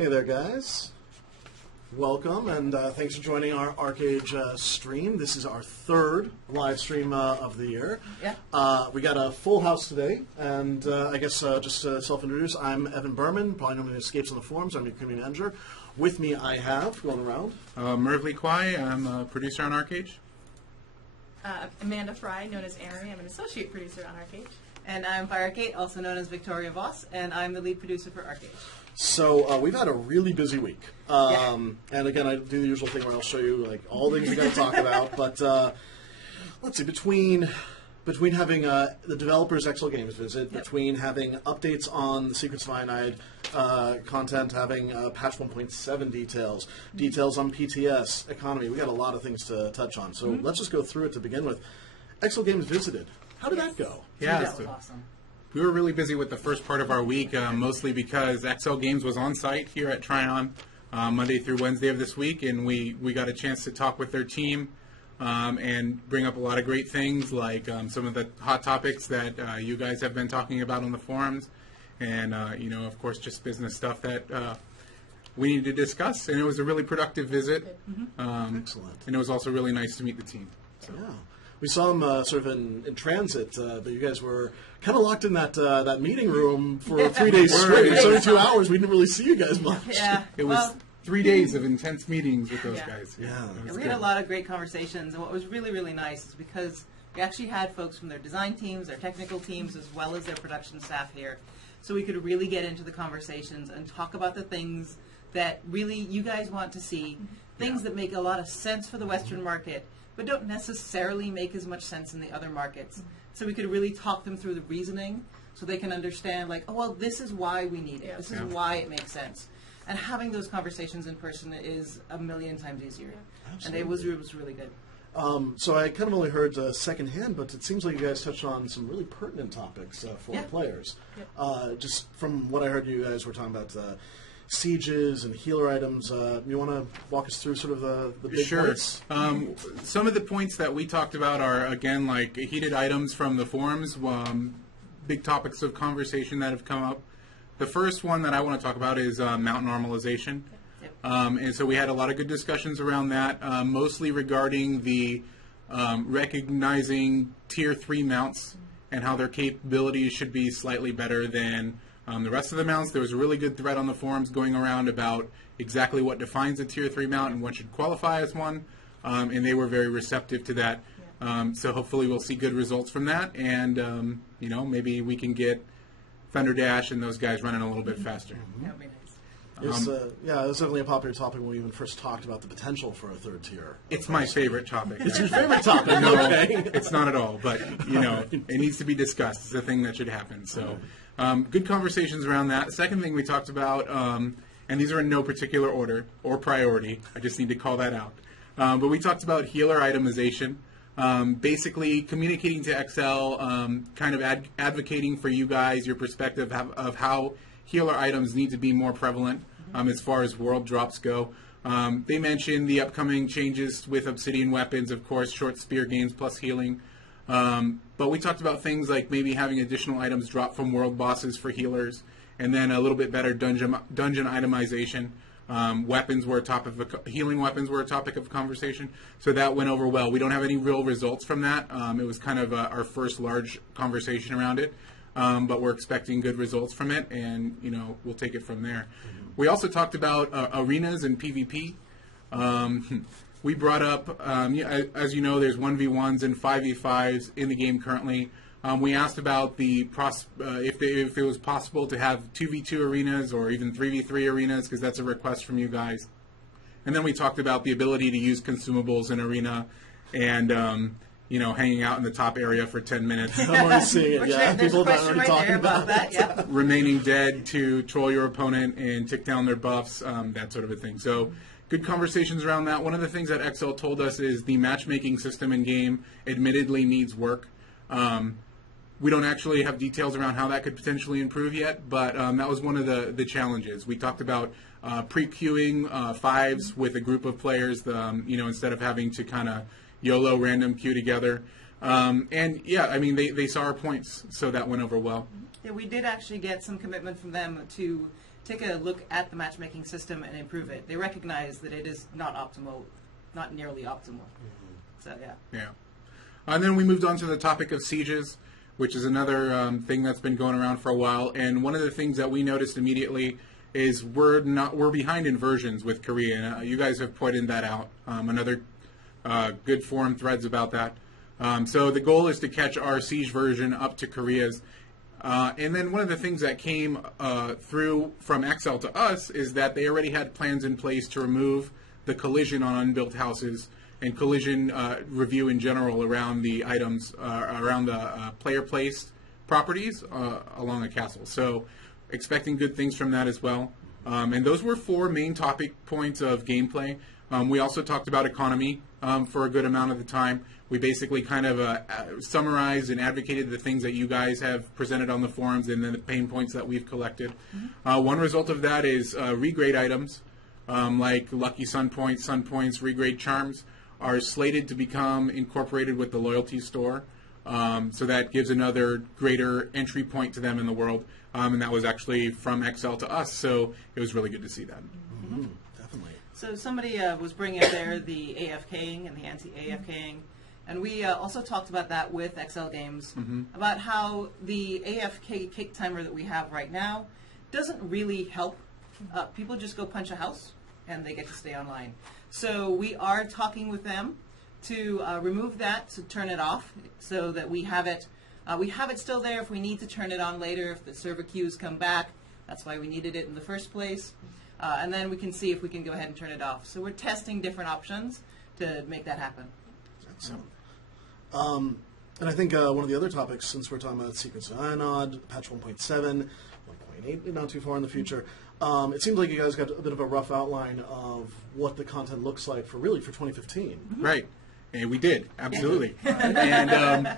Hey there, guys. Welcome, and thanks for joining our Archeage stream. This is our third live stream of the year. Yeah. We got a full house today, and I guess just to self-introduce, I'm Evan Berman, probably known as Escapes on the Forums. I'm your community manager. With me, I have, going around, Mervly Kwai. I'm a producer on Archeage. Amanda Fry, known as Amory. I'm an associate producer on Archeage. And I'm Firekate, also known as Victoria Voss, and I'm the lead producer for Archeage. So we've had a really busy week. Yeah. And again, I do the usual thing where I'll show you like all the things we got to talk about. But let's see, between having the developers XL Games visit, between having updates on the Secrets of Ionide content, having patch 1.7 details on PTS, economy, we got a lot of things to touch on. So let's just go through it to begin with. XL Games visited. How did that go? Yeah, That was awesome. we were really busy with the first part of our week, mostly because XL Games was on site here at Tryon Monday through Wednesday of this week, and we got a chance to talk with their team and bring up a lot of great things, like some of the hot topics that you guys have been talking about on the forums, and of course, just business stuff that we needed to discuss. And it was a really productive visit. Excellent. And it was also really nice to meet the team. So. Yeah. We saw them sort of in transit, but you guys were kind of locked in that meeting room for 3 days straight. 72 hours, we didn't really see you guys much. Yeah. It was 3 days of intense meetings with those guys. Yeah. It was We good. had a lot of great conversations, and what was really, really nice is because we actually had folks from their design teams, their technical teams, as well as their production staff here. So we could really get into the conversations and talk about the things that really you guys want to see, things that make a lot of sense for the Western market, but don't necessarily make as much sense in the other markets. So we could really talk them through the reasoning so they can understand, like, oh, well, this is why we need it. Yeah. This is why it makes sense. And having those conversations in person is a million times easier. And it was really good. So I kind of only heard secondhand, but it seems like you guys touched on some really pertinent topics for the players. Just from what I heard, you guys were talking about sieges and healer items. You want to walk us through sort of the big points? Some of the points that we talked about are, again, like heated items from the forums, big topics of conversation that have come up. The first one that I want to talk about is mount normalization. And so we had a lot of good discussions around that, mostly regarding the recognizing Tier 3 mounts and how their capabilities should be slightly better than the rest of the mounts. There was a really good thread on the forums going around about exactly what defines a Tier 3 mount and what should qualify as one, and they were very receptive to that. So hopefully we'll see good results from that, and maybe we can get Thunder Dash and those guys running a little bit faster. That would be nice. It was definitely a popular topic when we even first talked about the potential for a third tier. It's my favorite topic. It's your favorite topic, No, okay? it's not at all, but, it needs to be discussed. It's a thing that should happen. So good conversations around that. The second thing we talked about, and these are in no particular order or priority, I just need to call that out, but we talked about healer itemization, basically communicating to XL, kind of advocating for you guys, your perspective of how healer items need to be more prevalent as far as world drops go. They mentioned the upcoming changes with Obsidian weapons, of course, short spear gains plus healing. But we talked about things like maybe having additional items drop from world bosses for healers, and then a little bit better dungeon itemization. Weapons were a topic of healing weapons were a topic of conversation, so that went over well. We don't have any real results from that. It was kind of our first large conversation around it, but we're expecting good results from it, and we'll take it from there. We also talked about arenas and PvP. We brought up, as you know, there's 1v1s and 5v5s in the game currently. We asked about if it was possible to have 2v2 arenas or even 3v3 arenas, because that's a request from you guys. And then we talked about the ability to use consumables in arena and, hanging out in the top area for 10 minutes. I'm already seeing it, yeah. There's People a question already right talking there about that, yeah. Remaining dead to troll your opponent and tick down their buffs, that sort of a thing. So good conversations around that. One of the things that XL told us is the matchmaking system in-game admittedly needs work. We don't actually have details around how that could potentially improve yet, but that was one of the challenges. We talked about pre-queuing fives with a group of players, instead of having to kind of YOLO random queue together. They saw our points, so that went over well. Yeah, we did actually get some commitment from them to take a look at the matchmaking system and improve it. They recognize that it is not optimal, not nearly optimal. So yeah. Yeah. And then we moved on to the topic of sieges, which is another thing that's been going around for a while. And one of the things that we noticed immediately is we're behind in versions with Korea. You guys have pointed that out. Another good forum threads about that. So the goal is to catch our siege version up to Korea's. And then one of the things that came through from Excel to us is that they already had plans in place to remove the collision on unbuilt houses and collision review in general around the items, around the player-placed properties along a castle. So expecting good things from that as well. And those were 4 main topic points of gameplay. We also talked about economy for a good amount of the time. We basically kind of summarized and advocated the things that you guys have presented on the forums and then the pain points that we've collected. One result of that is regrade items like Lucky Sun Points, regrade charms are slated to become incorporated with the loyalty store. So that gives another greater entry point to them in the world. And that was actually from Excel to us. So it was really good to see that. Definitely. So somebody was bringing up there the AFKing and the anti-AFKing. And we also talked about that with XL Games, about how the AFK kick timer that we have right now doesn't really help. People just go punch a house, and they get to stay online. So we are talking with them to remove that, to turn it off, so that we have it. We have it still there if we need to turn it on later, if the server queues come back. That's why we needed it in the first place. And then we can see if we can go ahead and turn it off. So we're testing different options to make that happen. Excellent. And I think one of the other topics, since we're talking about Secrets of Ionod, patch 1.7, 1.8, not too far in the future, it seems like you guys got a bit of a rough outline of what the content looks like for 2015. Right. And we did, absolutely. And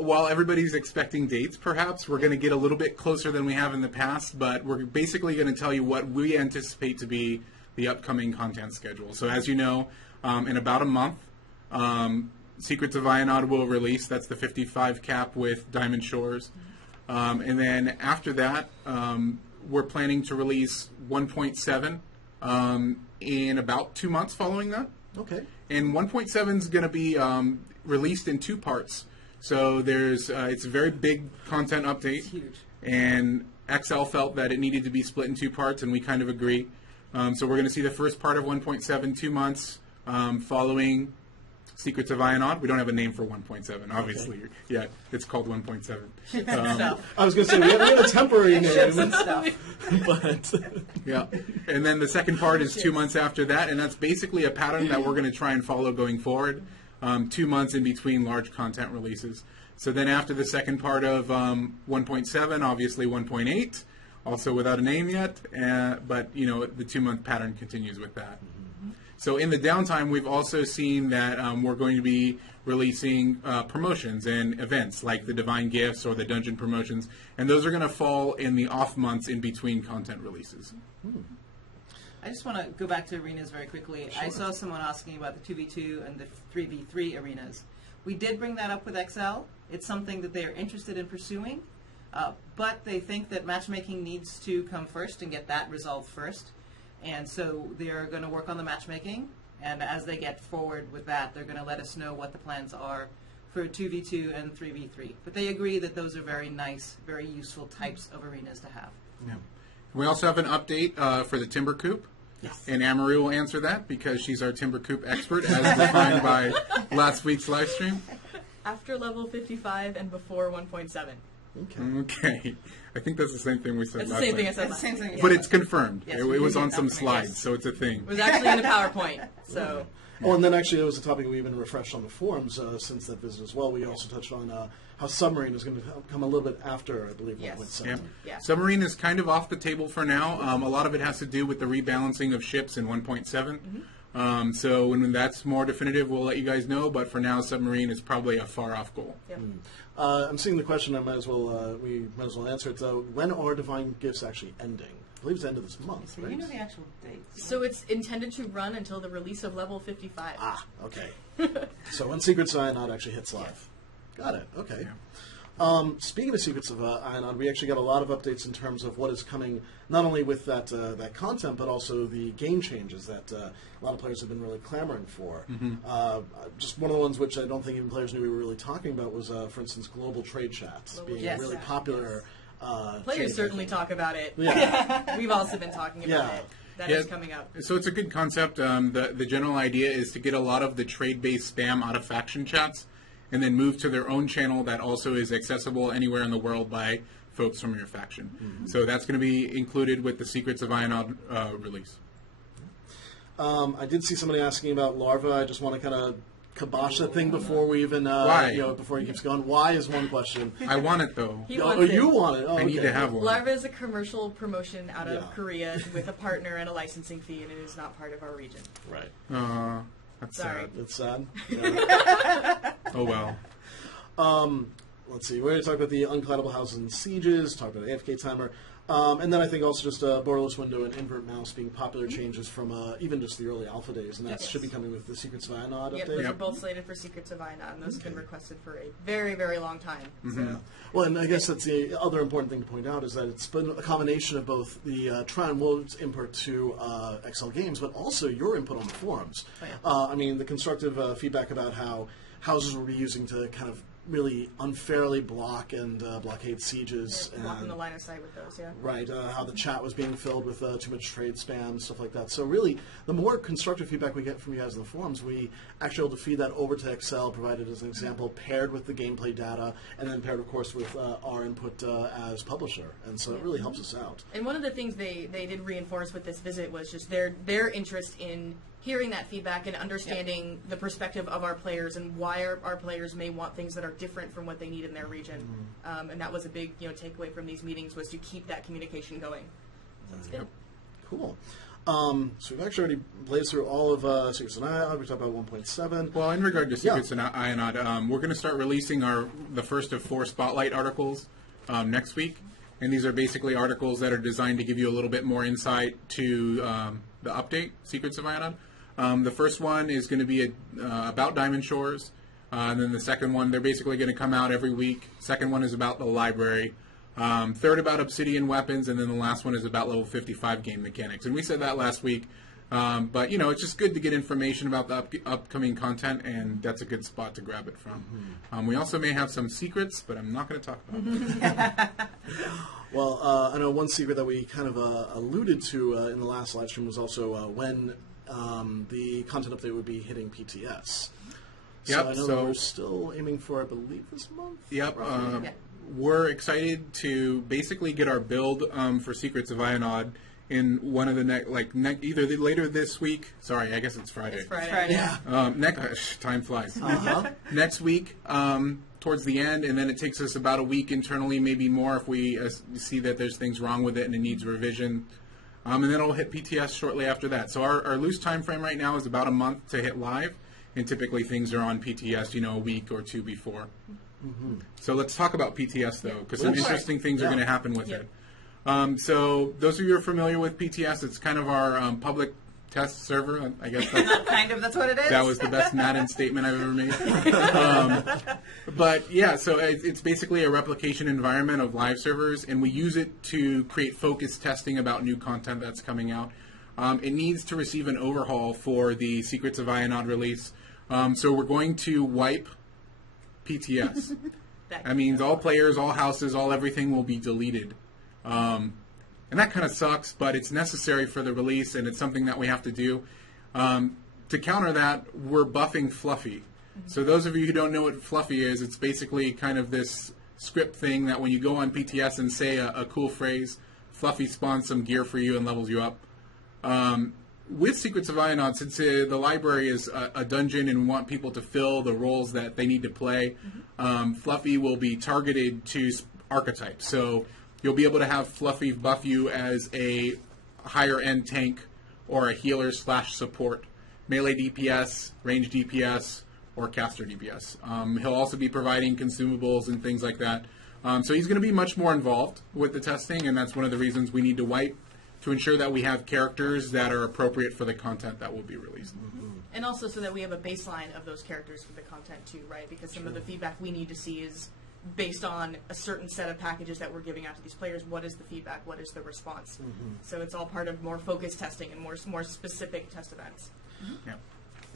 while everybody's expecting dates, perhaps, we're going to get a little bit closer than we have in the past, but we're basically going to tell you what we anticipate to be the upcoming content schedule. So as you know, in about a month, Secrets of Ionod will release. That's the 55 cap with Diamond Shores. And then after that, we're planning to release 1.7 in about 2 months following that. Okay. And 1.7 is going to be released in 2 parts. So there's it's a very big content update. It's huge. And XL felt that it needed to be split in 2 parts, and we kind of agree. So we're going to see the first part of 1.7, 2 months, following Secrets of Ionod. We don't have a name for 1.7, obviously. Okay. Yeah, it's called 1.7. I was going to say, we have a temporary name. But yeah. And then the second part is 2 months after that, and that's basically a pattern that we're going to try and follow going forward. 2 months in between large content releases. So then after the second part of 1.7, obviously 1.8, also without a name yet, but the 2 month pattern continues with that. So in the downtime, we've also seen that we're going to be releasing promotions and events like the Divine Gifts or the Dungeon promotions, and those are going to fall in the off months in between content releases. I just want to go back to arenas very quickly. Sure. I saw someone asking about the 2v2 and the 3v3 arenas. We did bring that up with XL. It's something that they are interested in pursuing, but they think that matchmaking needs to come first and get that resolved first. And so they're going to work on the matchmaking, and as they get forward with that, they're going to let us know what the plans are for 2v2 and 3v3. But they agree that those are very nice, very useful types of arenas to have. Yeah. We also have an update for the Timber Coop. Yes. And Amaru will answer that because she's our Timber Coop expert, as defined by last week's live stream. After level 55 and before 1.7. Okay. I think that's the same thing we said It's last the same thing I time. said last time. But it's confirmed. Yes, it we was did on get some that slides, yes. so it's a thing. It was actually in a PowerPoint, so... Oh, and then actually it was a topic we even refreshed on the forums since that visit as well. We also touched on how Submarine is going to come a little bit after, I believe, Yes. 1.7. Yeah. Submarine is kind of off the table for now. A lot of it has to do with the rebalancing of ships in 1.7. So when that's more definitive, we'll let you guys know. But for now, Submarine is probably a far-off goal. Yep. I'm seeing the question. We might as well answer it. So, when are Divine Gifts actually ending? I believe it's the end of this month, So right? you know the actual dates. So it's intended to run until the release of level 55. Okay. So when Secrets of Ionod actually hits live. Got it. Okay. Speaking of Secrets of Ionon, we actually got a lot of updates in terms of what is coming, not only with that content, but also the game changes that a lot of players have been really clamoring for. Just one of the ones which I don't think even players knew we were really talking about was, for instance, global trade chats being Yes. really popular. Players change, certainly I think. talk about it. Yeah. We've also been talking about Yeah. it. That is coming up. So it's a good concept. The general idea is to get a lot of the trade-based spam out of faction chats and then move to their own channel that also is accessible anywhere in the world by folks from your faction. So that's going to be included with the Secrets of Ionon release. I did see somebody asking about Larva. I just want to kind of kibosh that thing before we even, Why? Before he keeps going. Why is one question. I want it, though. He Oh, wants it. you want it? Oh, I need okay. to have one. Larva is a commercial promotion out of Yeah. Korea with a partner and a licensing fee, and it is not part of our region. Right. That's Sorry. sad. It's sad. Yeah. Oh, well. Let's see. We already talked about the uncloudable houses and sieges. Talked about AFK timer, and then I think also just borderless window and invert mouse being popular changes from even just the early alpha days, and that Yes. should be coming with the Secrets of Ionod Yep, update. those are both slated for Secrets of Ionon. Those have been requested for a very, very long time. So. Well, and I guess that's the other important thing to point out is that it's been a combination of both the Try and Wode's input to XL Games, but also your input on the forums. Oh, yeah. I mean, the constructive feedback about how houses will be using to kind of really unfairly block and blockade sieges. Blocking and, the line of sight with those, yeah. Right, how the chat was being filled with too much trade spam, stuff like that. So really, the more constructive feedback we get from you guys in the forums, we actually able to feed that over to Excel, provided as an example, paired with the gameplay data, and then paired, of course, with our input as publisher. And so it really helps us out. And one of the things they did reinforce with this visit was just their interest in hearing that feedback and understanding the perspective of our players and why our players may want things that are different from what they need in their region. And that was a big takeaway from these meetings, was to keep that communication going. So that's good. Cool. So we've actually already blazed through all of Secrets of Ionod. We talked about 1.7. Well, in regard to Secrets of Ionod, we're going to start releasing the first of 4 Spotlight articles next week. And these are basically articles that are designed to give you a little bit more insight to the update, Secrets of Ionod. The first one is going to be about Diamond Shores. And then the second one, they're basically going to come out every week. Second one is about the library. Third about Obsidian weapons. And then the last one is about level 55 game mechanics. And we said that last week. But, it's just good to get information about the upcoming content, and that's a good spot to grab it from. We also may have some secrets, but I'm not going to talk about them. Well, I know one secret that we kind of alluded to in the last live stream was also when the content update would be hitting PTS. Yep, So I know so- we're still aiming for, I believe, this month? Yep. Roughly. Yeah. We're excited to basically get our build for Secrets of Ionod in one of the either later this week. Sorry, I guess it's Friday. It's Friday. Friday. Yeah. Time flies. Uh-huh. Next week, towards the end, and then it takes us about a week internally, maybe more, if we see that there's things wrong with it and it needs revision. And then it'll hit PTS shortly after that. So our loose time frame right now is about a month to hit live, and typically things are on PTS, a week or two before. So let's talk about PTS, though, because some Go for it. interesting things are Yeah. going to happen with Yep. it. So those of you who are familiar with PTS, it's kind of our public test server. I guess That's what it is. that was the best Madden statement I've ever made. But yeah, so it's basically a replication environment of live servers, and we use it to create focused testing about new content that's coming out. It needs to receive an overhaul for the Secrets of Ionod release. So we're going to wipe PTS. That means all players, all houses, all everything will be deleted. And that kind of sucks, but it's necessary for the release, and it's something that we have to do. To counter that, we're buffing Fluffy. So those of you who don't know what Fluffy is, it's basically kind of this script thing that when you go on PTS and say a cool phrase, Fluffy spawns some gear for you and levels you up. With Secrets of Ionod, since the library is a dungeon and we want people to fill the roles that they need to play, Fluffy will be targeted to archetypes. So you'll be able to have Fluffy buff you as a higher end tank or a healer / support, melee DPS, range DPS, or caster DPS. He'll also be providing consumables and things like that. So he's going to be much more involved with the testing, and that's one of the reasons we need to wipe to ensure that we have characters that are appropriate for the content that will be released. And also so that we have a baseline of those characters for the content too, right? Because some of the feedback we need to see is based on a certain set of packages that we're giving out to these players. What is the feedback? What is the response? So it's all part of more focused testing and more specific test events. Yeah.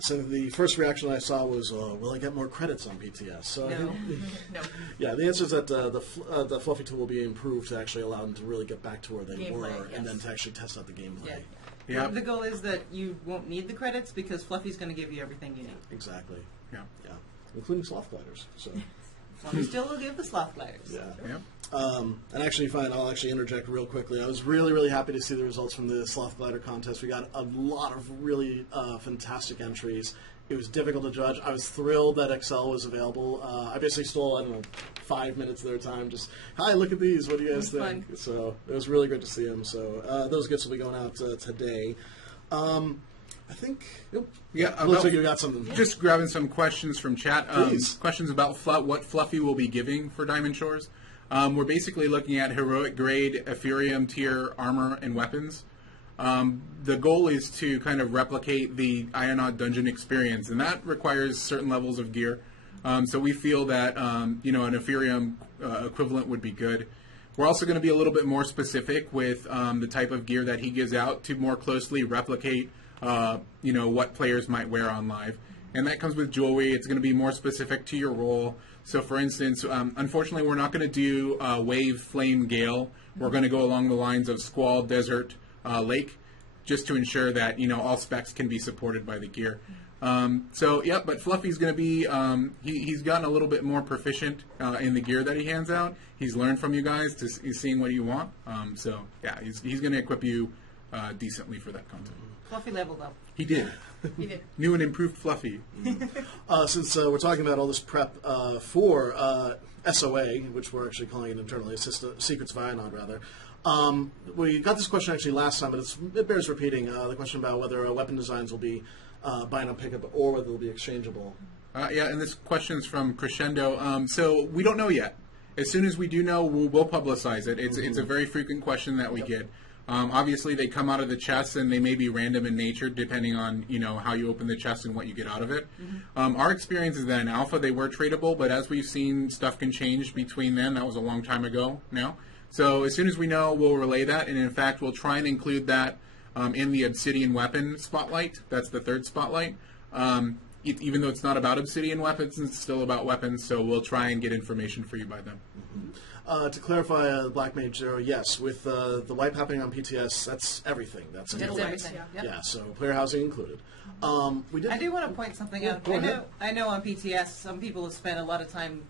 So the first reaction I saw was, will I get more credits on PTS? So No. No. yeah, the answer is that the Fluffy tool will be improved to actually allow them to really get back to where they Gameplay, were, and yes. then to actually test out the gameplay. Yeah. Yep. The goal is that you won't need the credits because Fluffy's going to give you everything you need. Exactly. Yeah. Yeah, including sloth gliders. So Fluffy still will give the sloth gliders. yeah. Yep. And actually, fine, I'll actually interject real quickly. I was really, really happy to see the results from the sloth glider contest. We got a lot of really fantastic entries. It was difficult to judge. I was thrilled that Excel was available. I basically stole, 5 minutes of their time. Just, hi, look at these. What do you guys It was think? So it was really great to see them. So those gifts will be going out today. I think. Yeah, looks like you got something. Just grabbing some questions from chat. Please. Questions about what Fluffy will be giving for Diamond Shores. We're basically looking at heroic grade Ethereum tier armor and weapons. The goal is to kind of replicate the Ionaut dungeon experience, and that requires certain levels of gear. So we feel that an Ethereum equivalent would be good. We're also going to be a little bit more specific with the type of gear that he gives out to more closely replicate what players might wear on live. And that comes with jewelry. It's going to be more specific to your role. So, for instance, unfortunately, we're not going to do Wave, Flame, Gale. We're going to go along the lines of Squall, Desert, Lake, just to ensure that, all specs can be supported by the gear. But Fluffy's going to be, he's gotten a little bit more proficient in the gear that he hands out. He's learned from you guys. He's seeing what you want. He's going to equip you decently for that content. Fluffy leveled up. He did. He did. New and improved Fluffy. Since we're talking about all this prep for SOA, which we're actually calling it internally, Secrets of Ionaut, rather. We got this question actually last time, but it bears repeating. The question about whether weapon designs will be buy now pickup or whether they'll be exchangeable. And this question's from Crescendo. So we don't know yet. As soon as we do know, we'll publicize it. It's a very frequent question that we get. Obviously, they come out of the chest, and they may be random in nature, depending on how you open the chest and what you get out of it. Our experience is that in alpha they were tradable, but as we've seen, stuff can change between then. That was a long time ago now. So as soon as we know, we'll relay that, and in fact, we'll try and include that in the Obsidian Weapon spotlight. That's the third spotlight. Even though it's not about Obsidian weapons, it's still about weapons, so we'll try and get information for you by then. To clarify, Black Mage Zero, yes, with the wipe happening on PTS, that's everything. That's everything. Yeah. Yeah, so player housing included. We did. I do want to point something out. Go ahead. I know on PTS, some people have spent a lot of time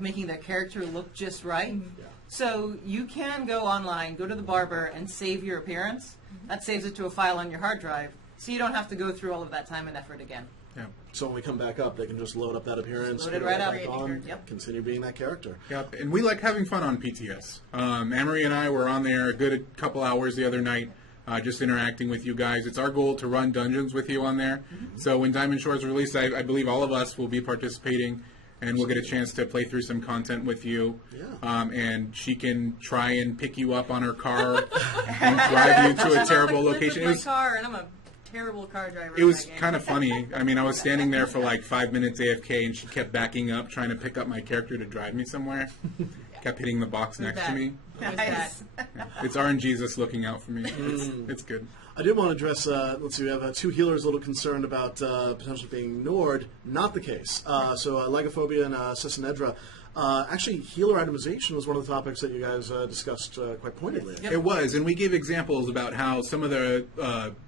making their character look just right. Yeah. So you can go online, go to the barber, and save your appearance. That saves it to a file on your hard drive, so you don't have to go through all of that time and effort again. Yeah. So when we come back up, they can just load up that appearance, Load it put right back up. on, Yep. continue being that character. Yep, and we like having fun on PTS. Amory and I were on there a good couple hours the other night, just interacting with you guys. It's our goal to run dungeons with you on there. So when Diamond Shores released, I believe all of us will be participating, and we'll get a chance to play through some content with you. Yeah. And she can try and pick you up on her car and drive you to a terrible location. My car, and I'm a terrible car driver. It was kind of funny. I mean, I was standing there for 5 minutes AFK, and she kept backing up, trying to pick up my character to drive me somewhere. Kept hitting the box next to me. It was Nice. bad. It's RNGesus looking out for me. It's good. I did want to address, let's see, we have two healers a little concerned about potentially being ignored. Not the case. So Lygophobia and Cessanedra. Actually, healer itemization was one of the topics that you guys discussed quite pointedly. Yep. It was, and we gave examples about how some of the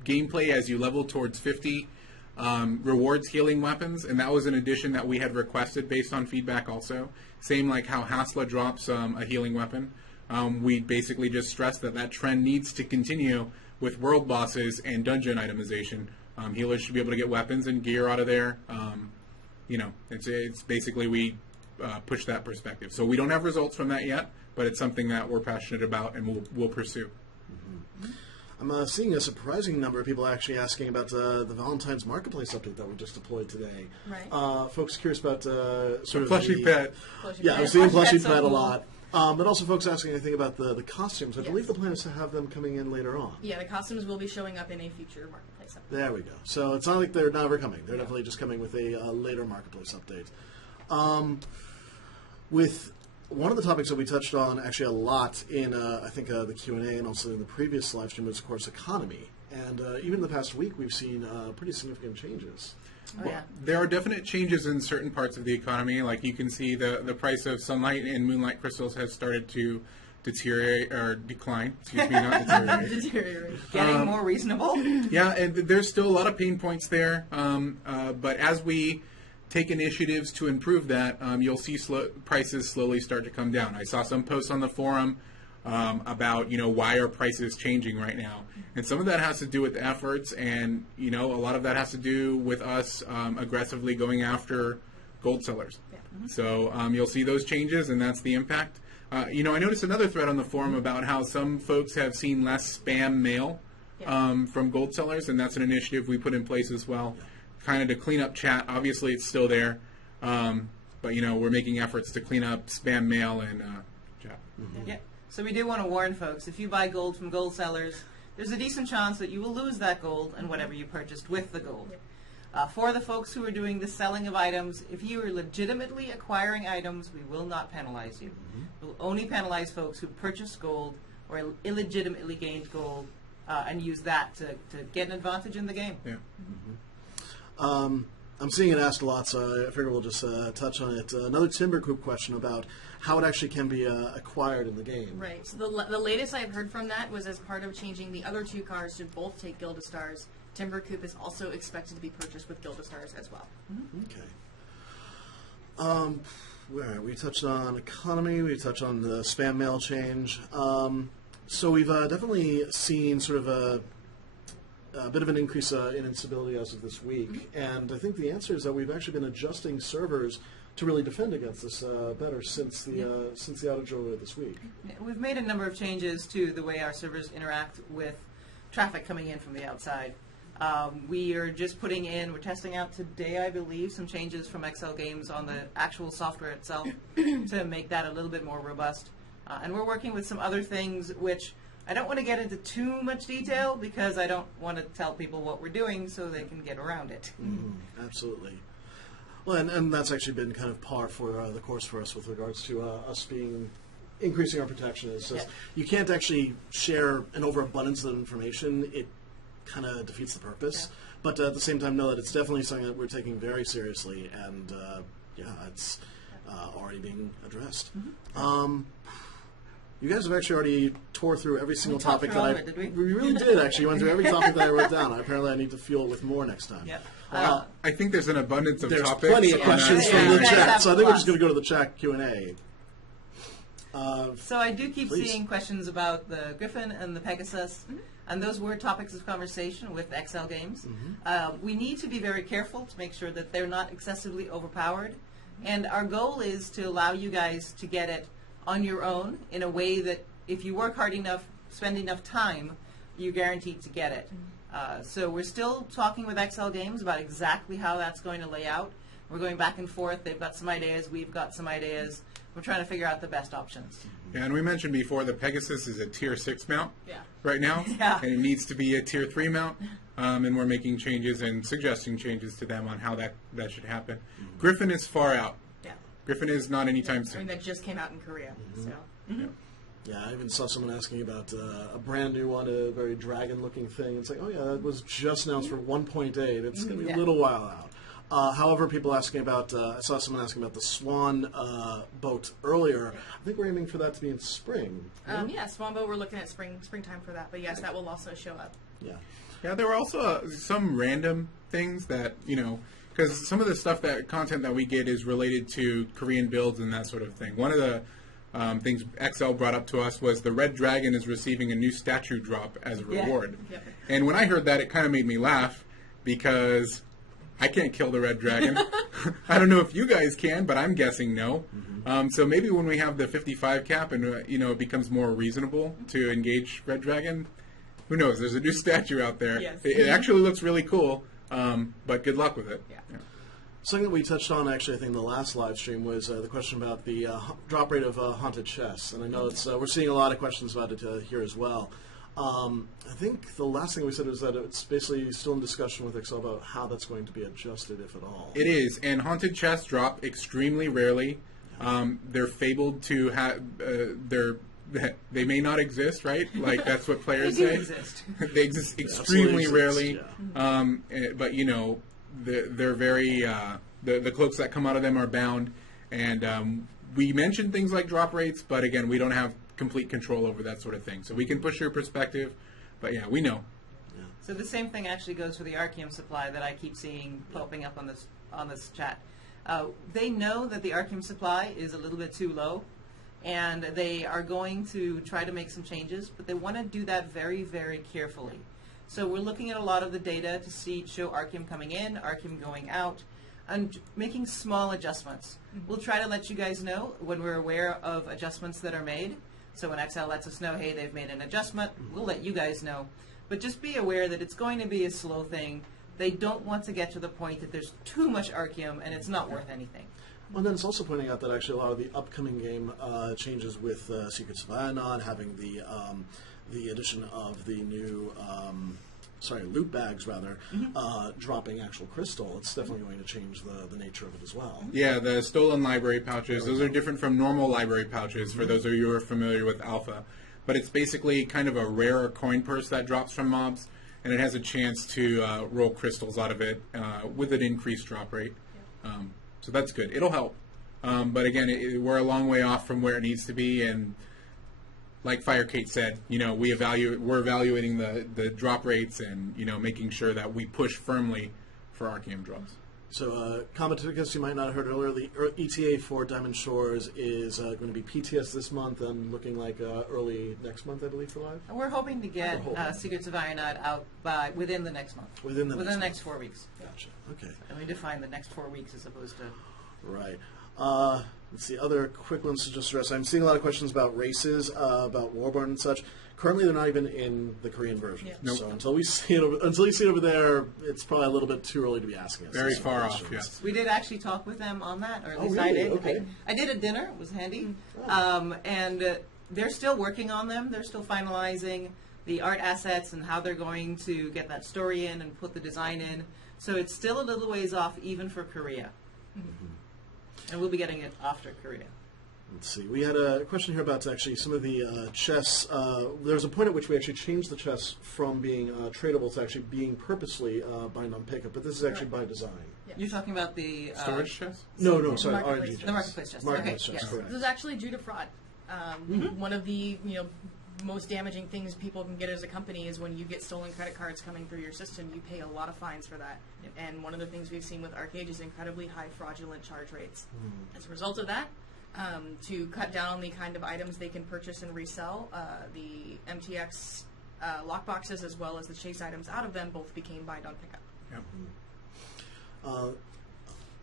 gameplay as you level towards 50 rewards healing weapons, and that was an addition that we had requested based on feedback also. Same like how Hasla drops a healing weapon. We basically just stressed that trend needs to continue with world bosses and dungeon itemization. Healers should be able to get weapons and gear out of there. It's basically we push that perspective. So we don't have results from that yet, but it's something that we're passionate about and we'll pursue. I'm seeing a surprising number of people actually asking about the Valentine's Marketplace update that we just deployed today. Right. Folks curious about sort of Plushie pet. Yeah, I was seeing Plushie Plushie pet's so Pet a cool. lot. But also folks asking anything about the costumes. I Yes. believe the plan is to have them coming in later on. Yeah, the costumes will be showing up in a future marketplace update. There we go. So it's not like they're never coming. They're definitely just coming with a later Marketplace update. With one of the topics that we touched on actually a lot in, I think, the Q&A and also in the previous live stream was, of course, economy. And even in the past week, we've seen pretty significant changes. Oh, yeah. There are definite changes in certain parts of the economy. Like you can see the price of sunlight and moonlight crystals has started to deteriorate or decline. Excuse me, not deteriorate. Deteriorate. Getting more reasonable. Yeah, and there's still a lot of pain points there. But as we take initiatives to improve that, you'll see prices slowly start to come down. I saw some posts on the forum about, why are prices changing right now? And some of that has to do with efforts, and, a lot of that has to do with us aggressively going after gold sellers. Yeah. So you'll see those changes, and that's the impact. I noticed another thread on the forum about how some folks have seen less spam mail from gold sellers, and that's an initiative we put in place as well, kind of to clean up chat. Obviously, it's still there, but, we're making efforts to clean up spam mail and chat. Mm-hmm. Yeah. So we do want to warn folks, if you buy gold from gold sellers, there's a decent chance that you will lose that gold and whatever you purchased with the gold. For the folks who are doing the selling of items, if you are legitimately acquiring items, we will not penalize you. We'll only penalize folks who purchased gold or illegitimately gained gold and use that to get an advantage in the game. Yeah. I'm seeing it asked a lot, so I figure we'll just touch on it. Another Timber Coop question about how it actually can be acquired in the game. Right. So the latest I've heard from that was as part of changing the other two cars to both take Gilda Stars. Timber Coop is also expected to be purchased with Gilda Stars as well. Okay. Where we touched on economy, we touched on the spam mail change. So we've definitely seen sort of a bit of an increase in instability as of this week, and I think the answer is that we've actually been adjusting servers to really defend against this better since the outage earlier this week. We've made a number of changes to the way our servers interact with traffic coming in from the outside. We are just we're testing out today, I believe, some changes from XL Games on the actual software itself to make that a little bit more robust. And we're working with some other things which I don't want to get into too much detail because I don't want to tell people what we're doing so they can get around it. Absolutely. Well, and that's actually been kind of par for the course for us with regards to us increasing our protection. It's just you can't actually share an overabundance of information. It kind of defeats the purpose. Yeah. But at the same time, know that it's definitely something that we're taking very seriously, and it's already being addressed. You guys have actually already tore through every single topic that did we? We really did, actually. Went through every topic that I wrote down. Apparently, I need to fuel it with more next time. Yeah. I think there's an abundance of there's topics. There's plenty of questions from the chat, so I think we're just lots. going to go to the chat Q&A. So I do keep Please. seeing questions about the Griffin and the Pegasus, and those were topics of conversation with XL Games. We need to be very careful to make sure that they're not excessively overpowered, and our goal is to allow you guys to get it on your own in a way that if you work hard enough, spend enough time, you're guaranteed to get it. So we're still talking with XL Games about exactly how that's going to lay out. We're going back and forth. They've got some ideas. We've got some ideas. We're trying to figure out the best options. Yeah, and we mentioned before the Pegasus is a Tier 6 mount right now, Yeah. and it needs to be a Tier 3 mount, and we're making changes and suggesting changes to them on how that should happen. Griffin is far out. Yeah. Griffin is not anytime I mean, soon. that just came out in Korea. So. Yeah, I even saw someone asking about a brand new one, a very dragon-looking thing. It's like, oh yeah, that was just announced for 1.8. It's going to be a little while out. However, people asking about, I saw someone asking about the Swan boat earlier. I think we're aiming for that to be in spring. Yeah, Swanboat, we're looking at springtime for that. But yes, that will also show up. Yeah. Yeah, there were also some random things that, because some of the content that we get is related to Korean builds and that sort of thing. One of the things XL brought up to us was the Red Dragon is receiving a new statue drop as a reward. Yep. And when I heard that, it kind of made me laugh because I can't kill the Red Dragon. I don't know if you guys can, but I'm guessing no. So maybe when we have the 55 cap and it becomes more reasonable to engage Red Dragon, who knows? There's a new statue out there. Yes. It actually looks really cool, but good luck with it. Yeah. Something that we touched on, actually, I think in the last live stream was the question about the drop rate of haunted chests. And I know we're seeing a lot of questions about it here as well. I think the last thing we said was that it's basically still in discussion with Excel about how that's going to be adjusted, if at all. It is, and haunted chests drop extremely rarely. They're fabled to have they may not exist, right? Like that's what players They do say. exist. They exist extremely absolutely rarely. exist, But they're very the cloaks that come out of them are bound, and we mentioned things like drop rates, but again, we don't have complete control over that sort of thing. So we can push your perspective, but yeah, we know. So the same thing actually goes for the Archeum supply that I keep seeing popping up on this chat. They know that the Archeum supply is a little bit too low, and they are going to try to make some changes, but they want to do that very, very carefully. So we're looking at a lot of the data to show Archeum coming in, Archeum going out, and making small adjustments. We'll try to let you guys know when we're aware of adjustments that are made. So when XL lets us know, hey, they've made an adjustment, we'll let you guys know. But just be aware that it's going to be a slow thing. They don't want to get to the point that there's too much Archeum and it's not worth anything. Well, then it's also pointing out that actually a lot of the upcoming game changes with Secrets of Ionon, having the addition of the new loot bags rather, dropping actual crystal. It's definitely going to change the nature of it as well. Yeah, the stolen library pouches, those are different from normal library pouches for those of you who are familiar with Alpha. But it's basically kind of a rarer coin purse that drops from mobs, and it has a chance to roll crystals out of it with an increased drop rate. So that's good. It'll help. But again, we're a long way off from where it needs to be, and like Fire Kate said, we're evaluating the drop rates and making sure that we push firmly for Archeum drops. So, Combatificus, you might not have heard earlier, the ETA for Diamond Shores is going to be PTS this month and looking like early next month, I believe, for live. And we're hoping to get Secrets of Ionod out within the next month. Within the next 4 weeks. Gotcha. Okay. And we define the next 4 weeks as opposed to... Right. Let's see, other quick ones to just address. I'm seeing a lot of questions about races, about Warborn and such. Currently, they're not even in the Korean version. Yeah. Nope. So until you see it over there, it's probably a little bit too early to be asking us. Very these far questions. off, yes. We did actually talk with them on that, or at Oh, least I really? did. Okay. I did a dinner. It was handy. And they're still working on them. They're still finalizing the art assets and how they're going to get that story in and put the design in. So it's still a little ways off even for Korea. And we'll be getting it after Korea. Let's see. We had a question here about actually some of the chess. There was a point at which we actually changed the chess from being tradable to actually being purposely bind on pickup, but this is actually by design. Yes. You're talking about the... Storage chest? No, sorry, Marketplace RNG chess. chess. The marketplace chest. Marketplace Okay, chess, yes. correct. This is actually due to fraud. One of the most damaging things people can get as a company is when you get stolen credit cards coming through your system. You pay a lot of fines for that. Yep. And one of the things we've seen with Archeage is incredibly high fraudulent charge rates. As a result of that, to cut down on the kind of items they can purchase and resell, the MTX lockboxes as well as the chase items out of them both became bind on pickup. Yep.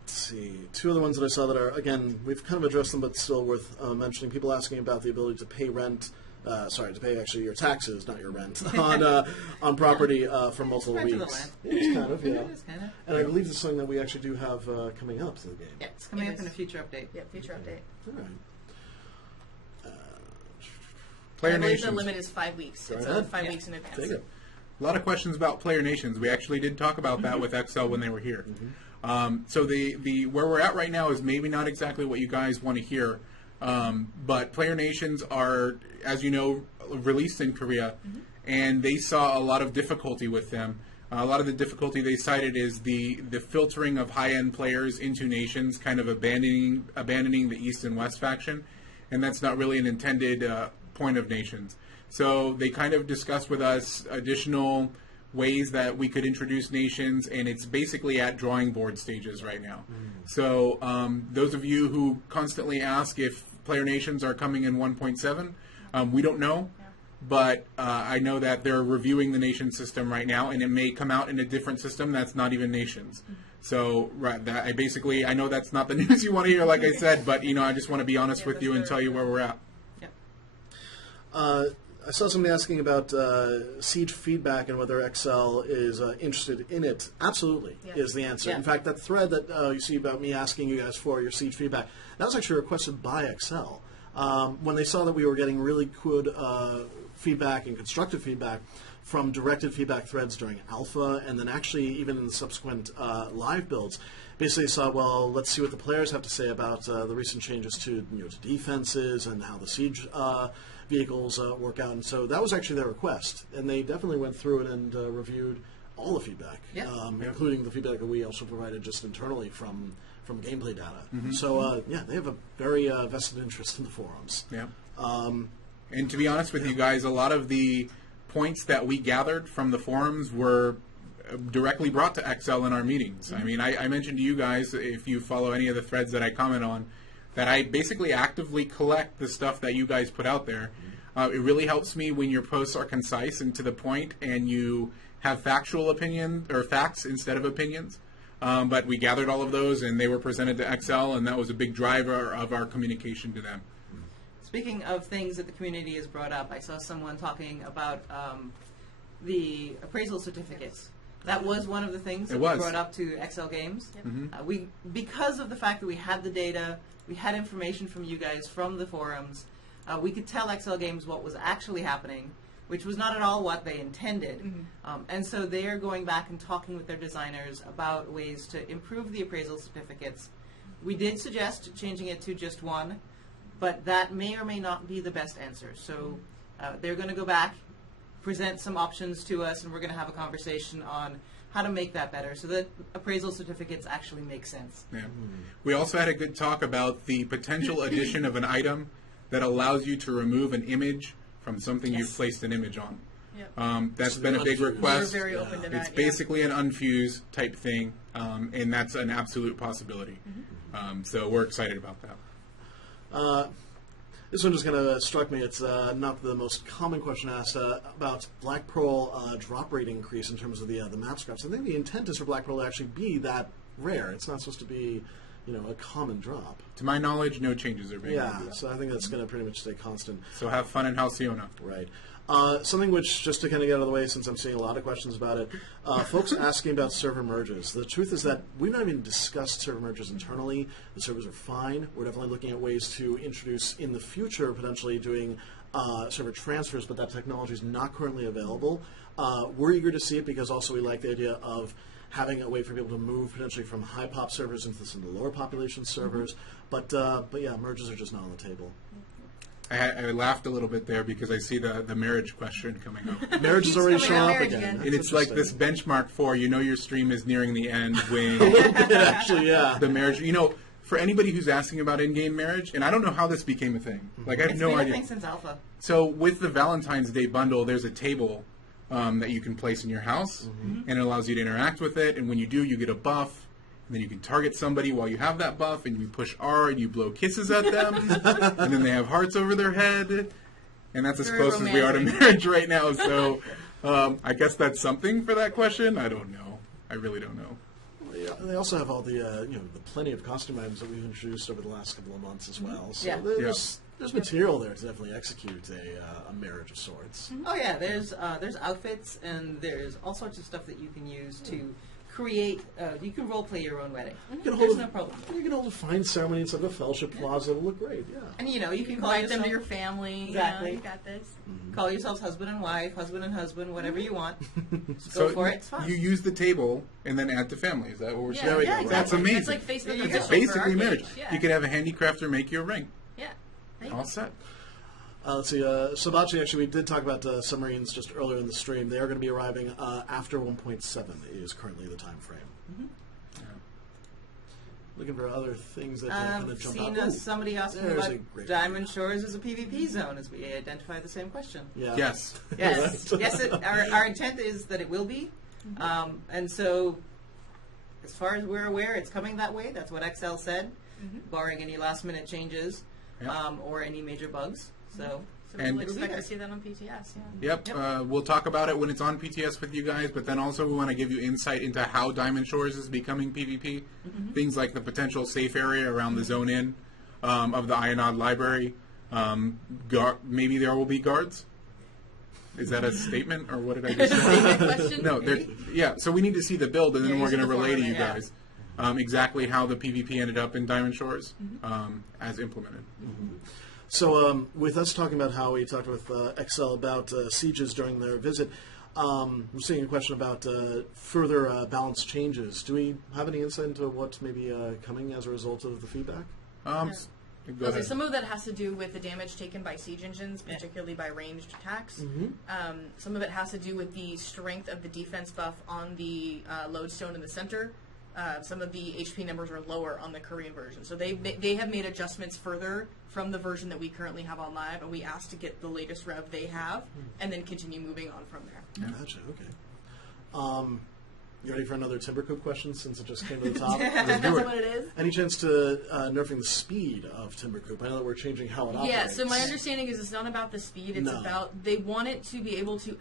Let's see. Two other ones that I saw that are, again, we've kind of addressed them, but still worth mentioning. People asking about the ability to pay rent, to pay actually your taxes, not your rent, on property for multiple Rent of the weeks. land. It's kind of, yeah. It is kind of. And I believe this is something that we actually do have coming up to the game. Yeah, it's coming It up in a is. future update. Yeah, future update. All right. Player I believe Nations. the limit is 5 weeks. Go It's ahead. 5 Yeah. weeks in advance. Take it. A lot of questions about Player Nations. We actually did talk about that with XL when they were here. So the where we're at right now is maybe not exactly what you guys want to hear, but Player Nations are, as you know, released in Korea, and they saw a lot of difficulty with them. A lot of the difficulty they cited is the filtering of high-end players into nations, kind of abandoning the East and West faction, and that's not really an intended point of nations. So they kind of discussed with us additional ways that we could introduce nations, and it's basically at drawing board stages right now. So those of you who constantly ask if Player Nations are coming in 1.7, we don't know. But I know that they're reviewing the nation system right now, and it may come out in a different system that's not even nations. So I know that's not the news you want to hear, like I said, but I just want to be honest with you and tell you where we're at. I saw somebody asking about Siege feedback and whether XL is interested in it. Absolutely, Yeah. is the answer. Yeah. In fact, that thread that you see about me asking you guys for your Siege feedback, that was actually requested by XL. when they saw that we were getting really good feedback and constructive feedback from directed feedback threads during alpha, and then actually even in the subsequent live builds, basically saw, well, let's see what the players have to say about the recent changes to to defenses and how the siege vehicles work out. And so that was actually their request, and they definitely went through it and reviewed all the feedback, including the feedback that we also provided just internally from gameplay data. So they have a very vested interest in the forums. Yeah. And to be honest with you guys, a lot of the points that we gathered from the forums were directly brought to XL in our meetings. I mean, I mentioned to you guys, if you follow any of the threads that I comment on, that I basically actively collect the stuff that you guys put out there. It really helps me when your posts are concise and to the point, and you have factual opinion or facts instead of opinions. But we gathered all of those, and they were presented to XL, and that was a big driver of our communication to them. Speaking of things that the community has brought up, I saw someone talking about the appraisal certificates. That was one of the things that was brought up to XL Games. Yep. Because of the fact that we had the data, we had information from you guys from the forums, we could tell XL Games what was actually happening, which was not at all what they intended. And so they are going back and talking with their designers about ways to improve the appraisal certificates. We did suggest changing it to just one, but that may or may not be the best answer. So they're going to go back, present some options to us, and we're going to have a conversation on how to make that better so that appraisal certificates actually make sense. Yeah. We also had a good talk about the potential addition of an item that allows you to remove an image from something you've placed an image on. Yep. That's been a big request. We're very open to that. It's basically an unfuse type thing, and that's an absolute possibility. So we're excited about that. This one just kind of struck me. It's not the most common question asked about Black Pearl drop rate increase in terms of the map scraps. I think the intent is for Black Pearl to actually be that rare. It's not supposed to be, a common drop. To my knowledge, no changes are being made. Yeah, so I think that's going to pretty much stay constant. So have fun in Halcyon. Right. Something which, just to kind of get out of the way, since I'm seeing a lot of questions about it, folks asking about server merges. The truth is that we've not even discussed server merges internally. The servers are fine. We're definitely looking at ways to introduce in the future, potentially doing server transfers, but that technology is not currently available. We're eager to see it because also we like the idea of having a way for people to move potentially from high pop servers into some of the lower population servers. But yeah, merges are just not on the table. I laughed a little bit there because I see the marriage question coming up. Marriage is already showing up again. And it's like this benchmark for, your stream is nearing the end when actually, yeah. The marriage, for anybody who's asking about in-game marriage, and I don't know how this became a thing. Like, I have no idea. It's been a thing since Alpha. So with the Valentine's Day bundle, there's a table that you can place in your house, and it allows you to interact with it, and when you do, you get a buff. And then you can target somebody while you have that buff, and you push R and you blow kisses at them, and then they have hearts over their head, and that's as close as we are to marriage right now. So I guess that's something for that question. I don't know. I really don't know. Yeah, they also have all the the plenty of costume items that we've introduced over the last couple of months as well. So there's material there to definitely execute a marriage of sorts. Oh yeah, there's outfits and there's all sorts of stuff that you can use to create. You can role play your own wedding. There's no problem. You can hold a fine ceremony inside of a fellowship plaza. It'll look great. Yeah. And you can invite them to your family. Exactly. You got this. Call yourselves husband and wife, husband and husband, whatever you want. So go for it. It's fun. You use the table and then add to family. Is that what we're saying? Yeah, Exactly. That's amazing. It's like Facebook. It's basically marriage. Yeah. You could have a handicrafter make you a ring. Yeah. All set. Let's see. Sabachi, actually, we did talk about submarines just earlier in the stream. They are going to be arriving after 1.7 is currently the time frame. Looking for other things that kind of jump out. Seen somebody asking about Diamond Shores as a PvP zone as we identify the same question. Yeah. Yes. Yes. Our intent is that it will be. And so, as far as we're aware, it's coming that way. That's what XL said, barring any last-minute changes or any major bugs. So we'll expect to see that on PTS. Yeah. Yep. We'll talk about it when it's on PTS with you guys, but then also we want to give you insight into how Diamond Shores is becoming PvP. Things like the potential safe area around the zone in of the Ionod library. Maybe there will be guards. Is that a statement, or what did I just say? Question? No. Yeah. So we need to see the build, and then we're going to relay to you guys exactly how the PvP ended up in Diamond Shores as implemented. So with us talking about how we talked with Excel about sieges during their visit, we're seeing a question about further balance changes. Do we have any insight into what's maybe coming as a result of the feedback? Go ahead. Some of that has to do with the damage taken by siege engines, particularly by ranged attacks. Some of it has to do with the strength of the defense buff on the lodestone in the center. Some of the HP numbers are lower on the Korean version. So they have made adjustments further from the version that we currently have on live, and we asked to get the latest rev they have, and then continue moving on from there. Gotcha, okay. You ready for another Timbercoop question since it just came to the top? That's what it is. Any chance to nerfing the speed of Timbercoop? I know that we're changing how it operates. Yeah, so my understanding is it's not about the speed, it's No. about they want it to be able to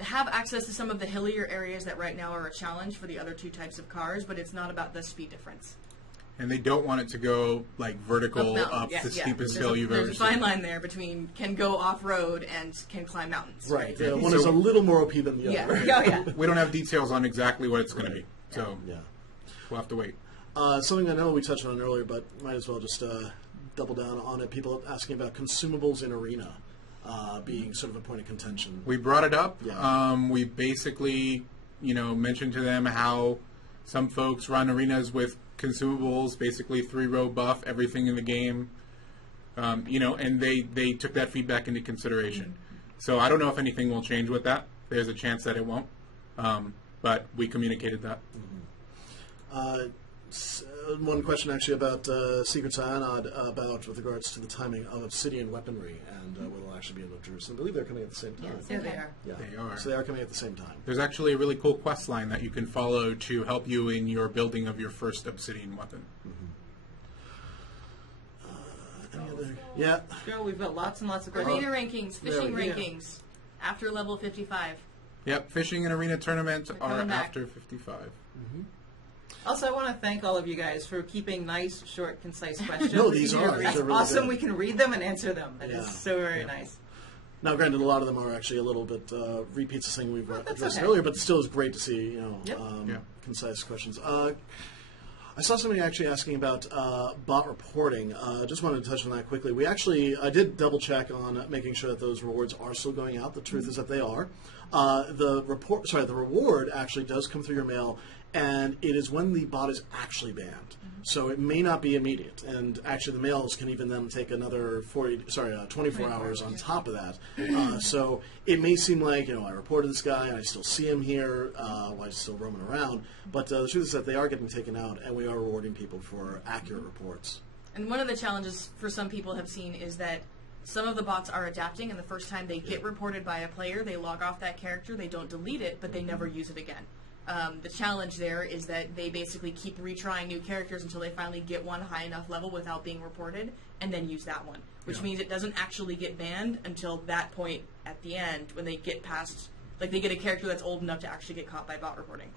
have access to some of the hillier areas that right now are a challenge for the other two types of cars, but it's not about the speed difference. And they don't want it to go like vertical Up mountain, up yes, the yeah. steepest There's hill you've ever There's a seen. fine line there between can go off-road and can climb mountains. Right, yeah, one is a little more OP than the Yeah. other. Oh, yeah. We don't have details on exactly what it's going to be, so Yeah. we'll have to wait. Something I know we touched on earlier, but might as well just double down on it. People asking about consumables in Arena being sort of a point of contention. We brought it up. Yeah. We basically, mentioned to them how some folks run arenas with consumables, basically 3-row buff, everything in the game, and they took that feedback into consideration. So I don't know if anything will change with that. There's a chance that it won't, but we communicated that. One question actually about Secret Cyanide with regards to the timing of Obsidian weaponry and what will actually be in Jerusalem. I believe they're coming at the same time. Yeah, they are. Yeah. They are. So they are coming at the same time. There's actually a really cool quest line that you can follow to help you in your building of your first obsidian weapon. Any other? Yeah. Sure, we've got lots and lots of questions. Arena rankings, fishing There we go. rankings, after level 55. Yep, fishing and arena tournaments are coming back. after 55. Also, I want to thank all of you guys for keeping nice, short, concise questions. No, these are. It's These are really awesome. good. We can read them and answer them. That is Yeah. so very nice. Now, granted, a lot of them are actually a little bit repeats of something we've That's addressed okay. earlier, but still is great to see, Yep. Yeah. concise questions. I saw somebody actually asking about bot reporting. Just wanted to touch on that quickly. I did double check on making sure that those rewards are still going out. The truth is that they are. The reward actually does come through your mail, and it is when the bot is actually banned. So it may not be immediate, and actually the mails can even then take another 24 hours on top of that. So it may seem like, I reported this guy and I still see him here, while he's still roaming around, but the truth is that they are getting taken out, and we are rewarding people for accurate reports. And one of the challenges for some people have seen is that some of the bots are adapting, and the first time they get reported by a player, they log off that character, they don't delete it, but they never use it again. The challenge there is that they basically keep retrying new characters until they finally get one high enough level without being reported, and then use that one, which means it doesn't actually get banned until that point at the end when they get past, like they get a character that's old enough to actually get caught by bot reporting.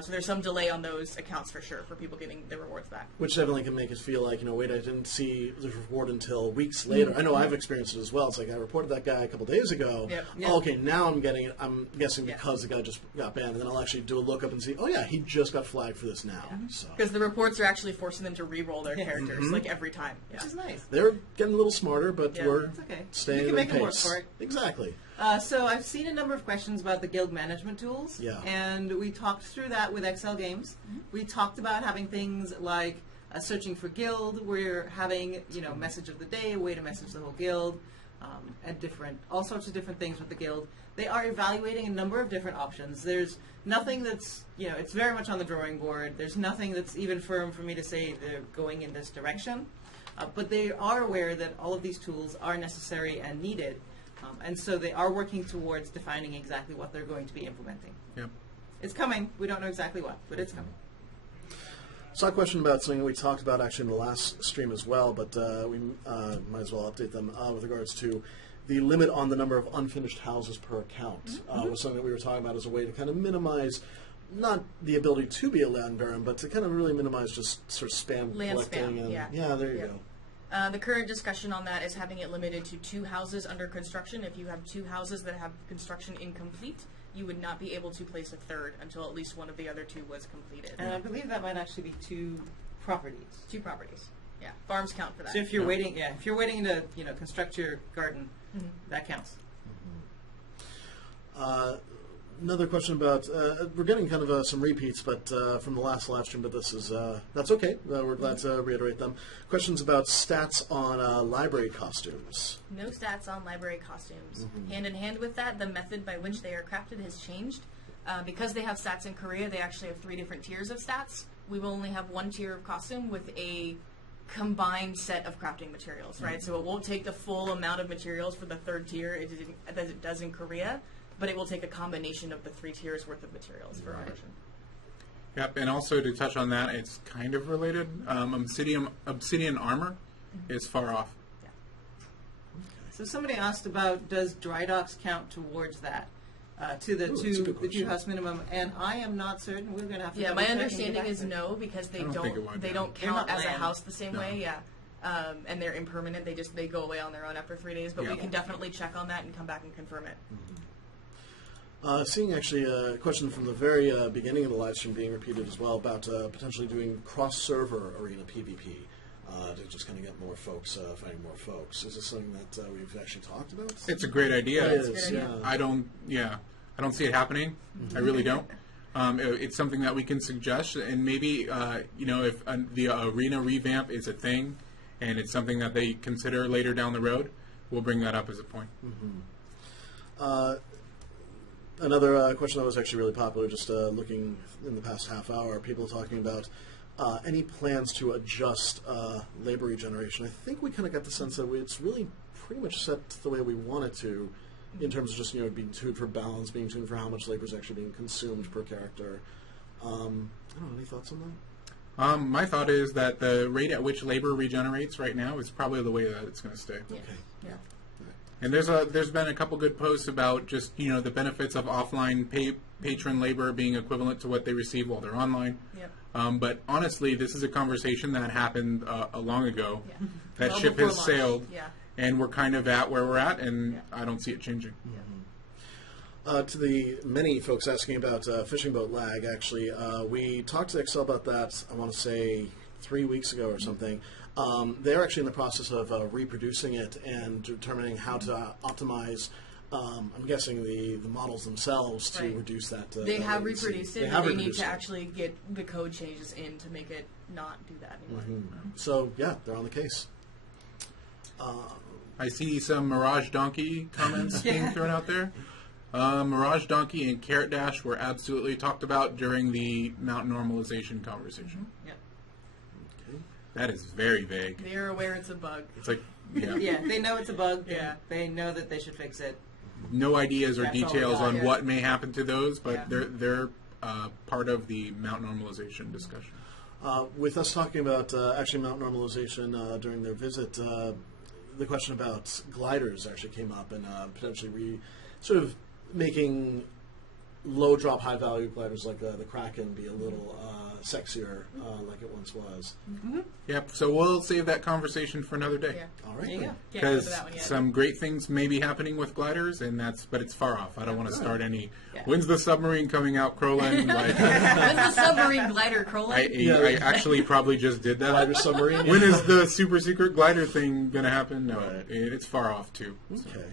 So there's some delay on those accounts for sure for people getting their rewards back. Which definitely can make us feel like, wait, I didn't see the reward until weeks later. I know I've experienced it as well. It's like, I reported that guy a couple days ago. Yep. Oh, okay, now I'm getting it. I'm guessing because the guy just got banned. And then I'll actually do a lookup and see, oh yeah, he just got flagged for this now. So Because the reports are actually forcing them to re-roll their characters, like every time. Yeah. Which is nice. they're getting a little smarter, but Yeah. we're It's okay. staying You can in make them work pace. for it. Exactly. So I've seen a number of questions about the guild management tools. Yeah. And we talked through that with Excel Games. We talked about having things like searching for guild. We're having, message of the day, a way to message the whole guild, and all sorts of different things with the guild. They are evaluating a number of different options. There's nothing that's, it's very much on the drawing board. There's nothing that's even firm for me to say they're going in this direction. But they are aware that all of these tools are necessary and needed. And so they are working towards defining exactly what they're going to be implementing. Yep. It's coming. We don't know exactly what, but it's coming. Saw a question about something that we talked about actually in the last stream as well, but we might as well update them with regards to the limit on the number of unfinished houses per account. Was something that we were talking about as a way to kind of minimize not the ability to be a land baron, but to kind of really minimize just sort of spam Land collecting. spam, And, yeah. there you Yeah. go. The current discussion on that is having it limited to 2 houses under construction. If you have 2 houses that have construction incomplete, you would not be able to place a third until at least one of the other 2 was completed. And I believe that might actually be 2 properties. 2 properties. Yeah, farms count for that. So if you're waiting, if you're waiting to construct your garden, that counts. Another question about we're getting kind of some repeats, but from the last live stream. But this is that's okay. We're glad to reiterate them. Questions about stats on library costumes. No stats on library costumes. Hand in hand with that, the method by which they are crafted has changed. Because they have stats in Korea, they actually have 3 different tiers of stats. We will only have 1 tier of costume with a combined set of crafting materials, right? So it won't take the full amount of materials for the 3rd tier as it does in Korea, but it will take a combination of the 3 tiers worth of materials for our version. Yep, and also to touch on that, it's kind of related. Obsidian armor is far off. Yeah. So somebody asked about, does dry docks count towards that? To the Ooh, that's a good 2 question. house minimum, and I am not certain. We're going to have to. Yeah, double my check and get understanding back is to it. no, because they I don't think it would, they yeah. don't They're count not as a land. house the same No. way. Yeah. And they're impermanent. They go away on their own after 3 days. But Yeah. we can definitely check on that and come back and confirm it. Seeing actually a question from the very beginning of the live stream being repeated as well about potentially doing cross-server arena PvP to just kind of get more folks, finding more folks. Is this something that we've actually talked about? It's a great idea. It is, It's a good idea. yeah. I don't see it happening. I really don't. It's something that we can suggest, and maybe if the arena revamp is a thing, and it's something that they consider later down the road, we'll bring that up as a point. Another question that was actually really popular, just looking in the past half hour, people talking about any plans to adjust labor regeneration. I think we kind of got the sense that it's really pretty much set the way we want it to, in terms of just being tuned for balance, being tuned for how much labor is actually being consumed per character. I don't know, any thoughts on that? My thought is that the rate at which labor regenerates right now is probably the way that it's going to stay. Yeah. Okay. Yeah. And there's been a couple good posts about just the benefits of offline patron labor being equivalent to what they receive while they're online. Yep. But honestly, this is a conversation that happened a long ago. Yeah. That Well ship before has launch. sailed, Yeah. and we're kind of at where we're at, and Yeah. I don't see it changing. To the many folks asking about fishing boat lag, actually, we talked to Excel about that, I want to say 3 weeks ago or something. They're actually in the process of reproducing it and determining how to optimize, I'm guessing, the models themselves to Right. reduce that. They that have latency. reproduced it, They but have they need reproduced to it. actually get the code changes in to make it not do that anymore. So, yeah, they're on the case. I see some Mirage Donkey comments being thrown out there. Mirage Donkey and Carrot Dash were absolutely talked about during the mount normalization conversation. Yep. That is very vague. They're aware it's a bug. It's like, yeah, Yeah, they know it's a bug. Yeah. They know that they should fix it. no ideas or That's all we details got, on yeah. what may happen to those, but Yeah. they're part of the mount normalization discussion. With us talking about actually mount normalization during their visit, the question about gliders actually came up, and potentially sort of making low drop, high value gliders like the Kraken be a little sexier like it once was. Yep, so we'll save that conversation for another day. Yeah. All right. There you then. go. Can't go Because to that one yet. some great things may be happening with gliders, but it's far off. I don't want to start any. Yeah. When's the submarine coming out, Crowland? Like, When's the submarine glider, Crowley? I actually probably just did that. Glider submarine. When is the super secret glider thing going to happen? No, Right. it's far off too. Okay.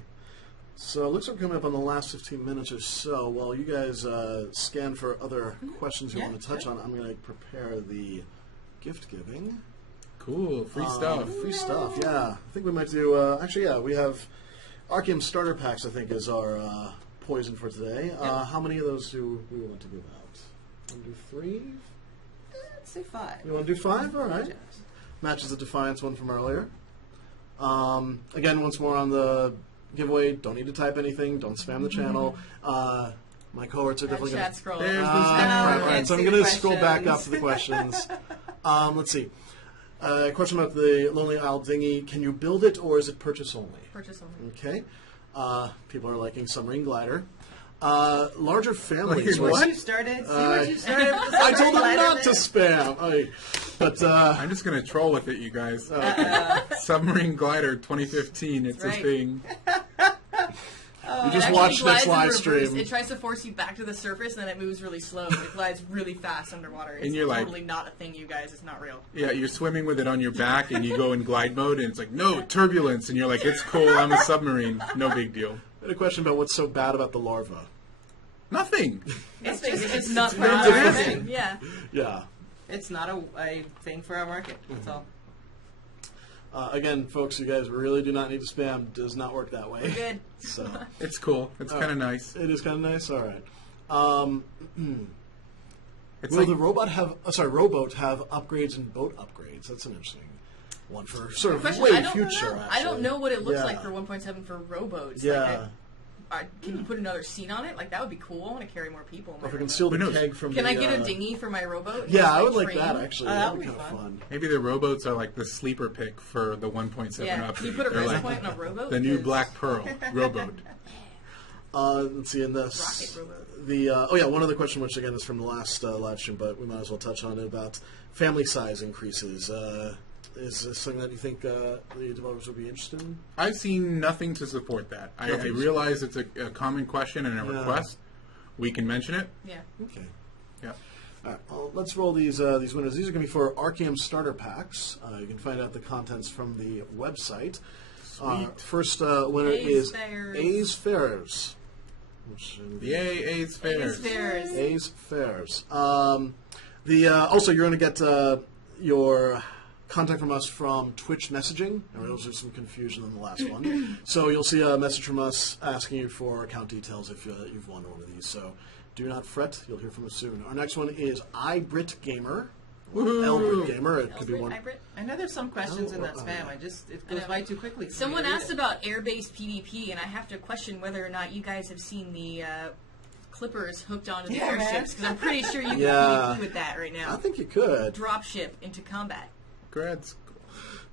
So it looks like we're coming up on the last 15 minutes or so. While you guys scan for other questions you Yeah, want to touch sure. on, I'm going to prepare the gift giving. Cool, free stuff. Free stuff, yeah. I think we might do, actually, yeah, we have Archeage starter packs, I think, is our poison for today. How many of those do we want to give out? Want to do 3? Let's say 5. You want to do 5? All right. Matches the Defiance one from earlier. Again, once more on the giveaway, don't need to type anything, don't spam the channel. My cohorts are definitely going Chat to... scroll. There's the Oh, All right, can't so I'm see going the to scroll back up questions. to the questions. Let's see. Question about the Lonely Isle dinghy. Can you build it, or is it purchase only? Purchase only. Okay. People are liking submarine glider. Larger families. What? See what you started? See what you started with the I told them submarine not to glider spam. But I'm just going to troll with it, you guys. Submarine Glider 2015, it's Right. a thing. Oh, You just It watch actually next glides in live reverse. stream. It tries to force you back to the surface, and then it moves really slow. It glides really fast underwater. It's And you're like- totally not a thing, you guys. It's not real. Yeah, you're swimming with it on your back, and you go in glide mode, and it's like, no, turbulence. And you're like, it's cool, I'm a submarine. No big deal. I had a question about what's so bad about the larva. Nothing. It's It's not not part of our our thing. thing. Yeah. Yeah. It's not a thing for our market. That's all. Again, folks, you guys really do not need to spam. Does not work that way. Good. So It's cool. It's kind of nice. it is kind of nice. All right. It's Will like, the rowboat have upgrades and boat upgrades? That's an interesting one for sort of Question, way I don't future. know. Actually. I don't know what it looks Yeah. like for 1.7 for rowboats. Yeah. Can you put another seat on it? Like, that would be cool. I want to carry more people. in my Or if we can rowboat. steal the Who knows? keg from Can the, I get a dinghy for my rowboat? Yeah, Just, I would like train? that actually. Oh, that that would would be be kind of fun. fun. maybe the rowboats are like the sleeper pick for the 1.7 Yeah. upgrade. Can you put a They're rest like point on a rowboat? the new 'Cause Black Pearl rowboat. Let's see, in this, Rocket rowboat. one other question, which again is from the last live stream, but we might as well touch on it, about family size increases. Is this something that you think the developers would be interested in? I've seen nothing to support that. I Nothing. realize it's a common question and a Yeah. request. We can mention it. Yeah. Okay. Yeah. All right, well, let's roll these winners. These are going to be for Archeage starter packs. You can find out the contents from the website. First winner A's is Fairs. A's Fairs. Which, Yay, A's Fairs. Fairs. A's Fairs. Also, you're going to get your contact from us from Twitch messaging. There was some confusion in the last one. So you'll see a message from us asking you for account details if you've won one of these. So do not fret. You'll hear from us soon. Our next one is iBrit Gamer. Elbrit Gamer. It could be one. I know there's some questions in that Oh, spam. yeah. It goes by too quickly. for me Someone to read asked it. about air-based PvP, and I have to question whether or not you guys have seen the clippers hooked onto the Yeah, man. airships, because I'm pretty sure you can Yeah. PvP with that right I now. think you could. Drop ship into combat. Grad school.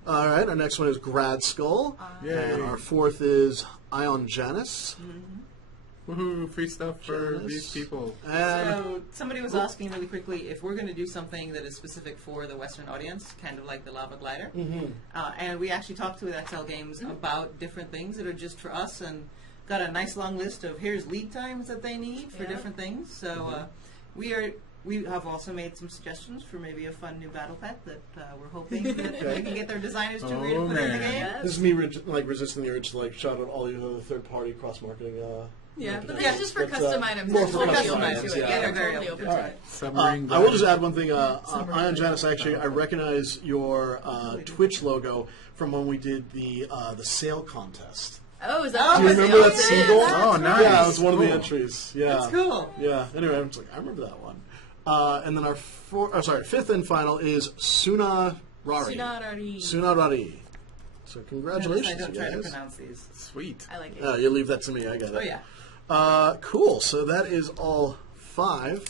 All right. Our next one is Grad Skull. Yay. And our fourth is Ion Janus. Woohoo, free stuff for Janice. these people. And So somebody was asking really quickly if we're going to do something that is specific for the Western audience, kind of like the Lava Glider. And we actually talked to XL Games about different things that are just for us, and got a nice long list of here's lead times that they need for Yeah. different things. So we have also made some suggestions for maybe a fun new battle pet that we're hoping that we can get their designers to agree to Oh, put in the man. game. this is me resisting the urge to shout out all these other third-party cross-marketing. Yeah, but Yeah, that's just for but, custom items. more They're for totally custom open items, to it. yeah. Yeah, they're Very totally open open to to it. it. Submarine I will gliders. just add one thing. Ion Janus, actually, I recognize your Twitch logo from when we did the sale contest. Oh, is that Do you what remember it that is? seagull? Oh, nice. Yeah, it was one of the Cool. entries. Yeah, That's cool. Yeah. Anyway, I'm just like, I remember that one. And then our fifth and final is Sunarari. Sunarari. Sunarari. So Notice congratulations, I don't you try to guys. pronounce these. Sweet. I like it. You leave that to me. I got it. Oh yeah. Cool. So that is all 5.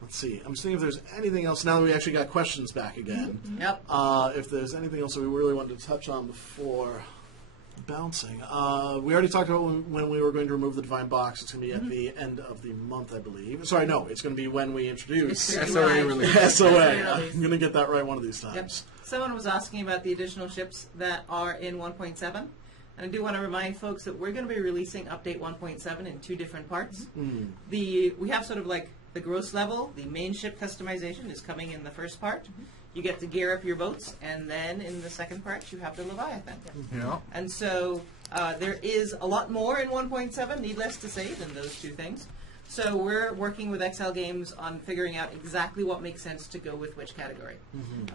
Let's see. I'm seeing if there's anything else now that we actually got questions back again. Yep. If there's anything else that we really wanted to touch on before bouncing. We already talked about when we were going to remove the Divine Box. It's going to be at the end of the month, I believe. Sorry, no. It's going to be when we introduce It's SOA release. SOA. release. I'm going to get that right one of these Yep. times. Someone was asking about the additional ships that are in 1.7. And I do want to remind folks that we're going to be releasing Update 1.7 in 2 different parts. We have sort of like the gross level, the main ship customization is coming in the first part. You get to gear up your boats, and then in the second part you have the Leviathan. Yeah. And so there is a lot more in 1.7, needless to say, than those 2 things. So we're working with XL Games on figuring out exactly what makes sense to go with which category.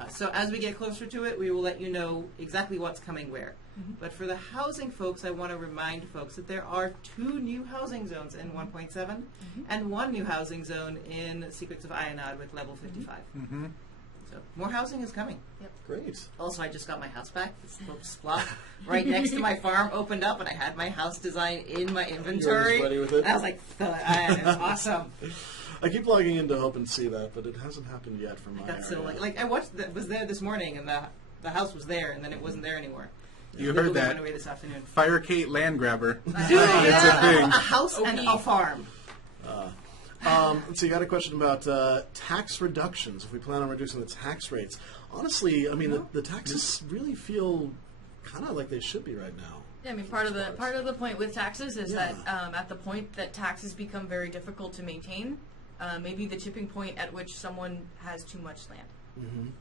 So as we get closer to it, we will let you know exactly what's coming where. But for the housing folks, I want to remind folks that there are 2 new housing zones in 1.7 and 1 new housing zone in Secrets of Ionad with level 55. So more housing is coming. Great. Also, I just got my house back. This little spot right next to my farm opened up, and I had my house design in my inventory. ready with it? And I was like, it's awesome. I keep logging in to hope and see that, but it hasn't happened yet from my That's area. so like I was there this morning, and the house was there, and then it wasn't there anymore. You The heard Google that. went away this afternoon. Fire Kate Land Grabber. Dude, It's a thing. a house and a farm. So you got a question about tax reductions, if we plan on reducing the tax rates. Honestly, I mean, the taxes really feel kind of like they should be right now. Yeah, I mean, part of the point with taxes is that at the point that taxes become very difficult to maintain, maybe the tipping point at which someone has too much land.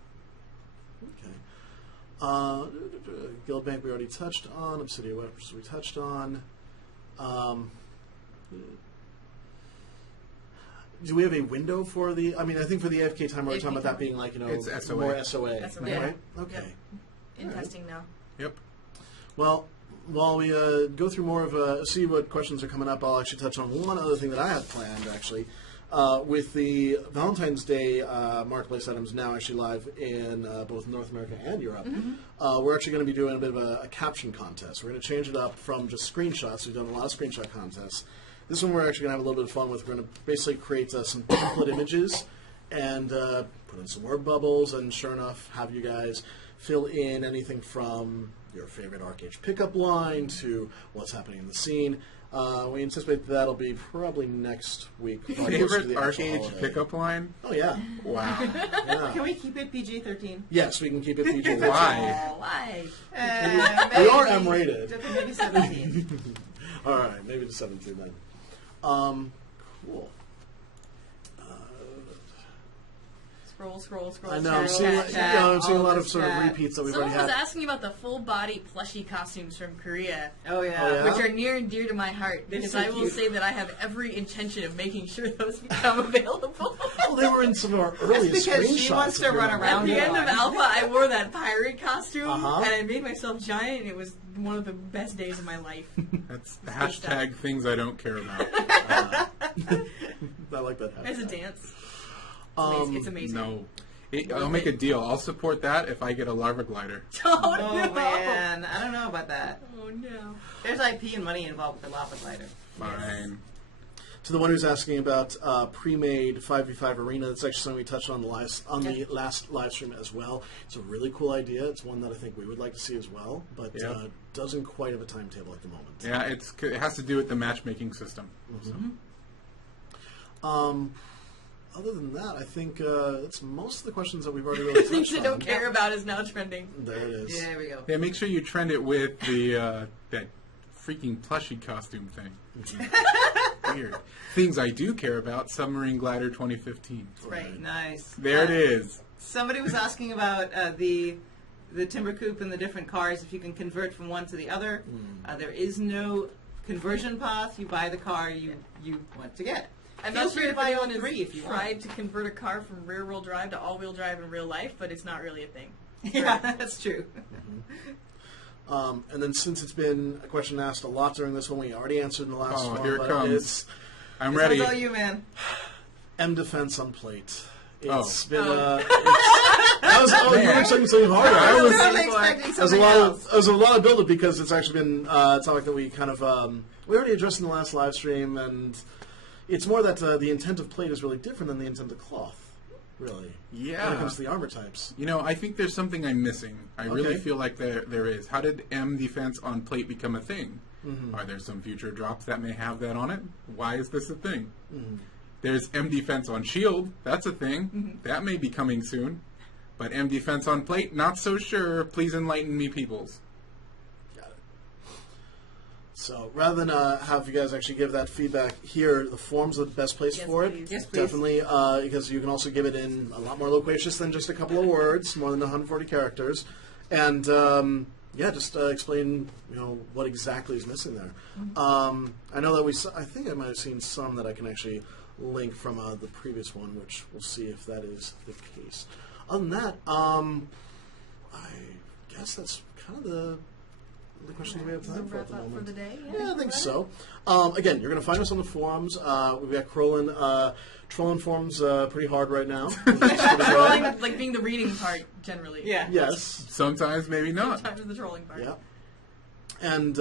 Okay. Guild Bank we already touched on. Obsidian Weapons we touched on. Do we have a window for the? I mean, I think for the AFK time, we're talking about that being like It's SOA. more SOA, SOA. right? Yeah. Okay. Yep. In All right. testing now. Yep. Well, while we go through more of see what questions are coming up, I'll actually touch on one other thing that I had planned actually. With the Valentine's Day marketplace items now actually live in both North America and Europe, we're actually going to be doing a bit of a caption contest. We're going to change it up from just screenshots. We've done a lot of screenshot contests. This one we're actually going to have a little bit of fun with. We're going to basically create some template images and put in some word bubbles, and sure enough, have you guys fill in anything from your favorite Archeage pickup line to what's happening in the scene. We anticipate that'll be probably next week. probably closer to Favorite the actual Archeage holiday. pickup line? Oh, yeah. Wow. Yeah. Can we keep it PG-13? Yes, we can keep it PG. Why? Why? We are M-rated. Maybe 17. All right, maybe to 17 then. Cool. Scroll. I know. I'm seeing, chat, I'm seeing a all lot of this sort of chat. repeats that we've Someone already was had. asking about the full body plushy costumes from Korea, Oh, yeah. Oh, yeah? which are near and dear to my heart, They're because so I will cute. say that I have every intention of making sure those become available. Oh, they were in some of our earliest because screenshots. she wants to if you run remember. around At the end of one. Alpha, I wore that pirate costume, Uh-huh. and I made myself giant, and it was one of the best days of my life. That's the good stuff. hashtag things I don't care about. I like that. It's a hashtag. dance. It's amazing. No. I'll make a deal. I'll support that if I get a larva glider. Oh, Oh, no. man. I don't know about that. Oh, no. There's IP and money involved with the lava glider. Fine. To the one who's asking about pre-made 5v5 arena, that's actually something we touched on the last live stream as well. It's a really cool idea. It's one that I think we would like to see as well, but Yeah. doesn't quite have a timetable at the moment. Yeah, it has to do with the matchmaking system. Other than that, I think that's most of the questions that we've already really Things touched I on. don't care about is now trending. There it is. Yeah, there we go. Yeah, make sure you trend it with the that freaking plushie costume thing. Weird. Things I do care about, Submarine Glider 2015. Right. Nice. There it is. Somebody was asking about the timber coupe and the different cars, if you can convert from one to the other. There is no conversion path. You buy the car you want to get. I'm Feel not free sure to if buy all anyone three has if you tried to convert a car from rear-wheel drive to all-wheel drive in real life, but it's not really a thing. Yeah, that's true. And then since it's been a question asked a lot during this one, we already answered in the last one. Here it but comes. It's I'm It's ready. all you, man. M Defense on plate. Oh. It's been I was Man. expecting something harder. I I was was- totally expecting There's a something lot else. of there's a lot of build up because it's actually been a topic that we kind of we already addressed in the last live stream, and it's more that the intent of plate is really different than the intent of cloth. Really, when it Yeah. comes to the armor types. You know, I think there's something I'm missing. I really Okay. feel like there is. How did M defense on plate become a thing? Are there some future drops that may have that on it? Why is this a thing? There's M defense on shield. That's a thing. That may be coming soon. But M defense on plate, not so sure. Please enlighten me, peoples. Got it. So rather than have you guys actually give that feedback here, the forums are the best place Yes, for it. please. Yes, please. Definitely, because you can also give it in a lot more loquacious than just a couple of words, more than 140 characters, and just explain what exactly is missing there. I know that I think I might have seen some that I can actually link from the previous one, which we'll see if that is the case. Other than that, I guess that's kind of the questions we have time for at Wrap the up for moment. the day? Yeah, I think so. Again, you're going to find us on the forums. We've got trolling forums pretty hard right now. Trolling, like being the reading part, generally. Yeah. Yes. Sometimes, maybe not. Sometimes the trolling part. Yeah. And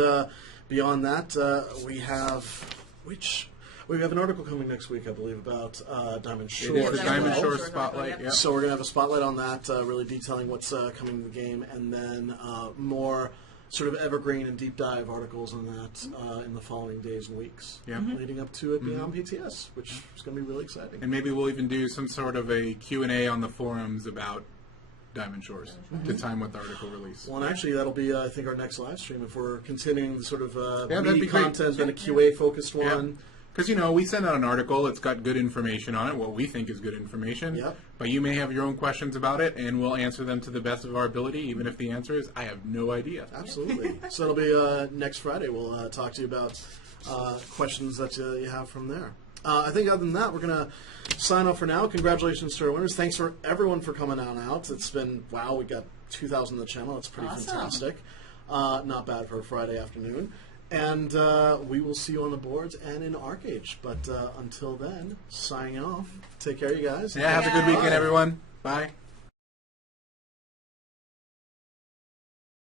beyond that, we have an article coming next week, I believe, about Diamond Shore. It is the Yeah, Diamond Diamond Shore Shore spotlight. Yep. Yeah. So we're going to have a spotlight on that, really detailing what's coming to the game, and then more sort of evergreen and deep dive articles on that in the following days and weeks, Yeah. leading up to it being on PTS, which is going to be really exciting. And maybe we'll even do some sort of a Q&A on the forums about Diamond Shores to time with the article release. Well, and actually, that'll be, I think, our next live stream if we're continuing the sort of that'd meaty be great. content and a QA-focused one. Because, we send out an article, it's got good information on it, what we think is good information. Yep. But you may have your own questions about it, and we'll answer them to the best of our ability, even if the answer is, I have no idea. Absolutely. So it'll be next Friday. We'll talk to you about questions that you have from there. I think other than that, we're going to sign off for now. Congratulations to our winners. Thanks for everyone for coming on out. It's been, wow, we got 2,000 on the channel. It's pretty Awesome. fantastic. Not bad for a Friday afternoon. And we will see you on the boards and in Archeage. But until then, signing off. Take care, you guys. Yeah, have a good weekend, everyone. Bye.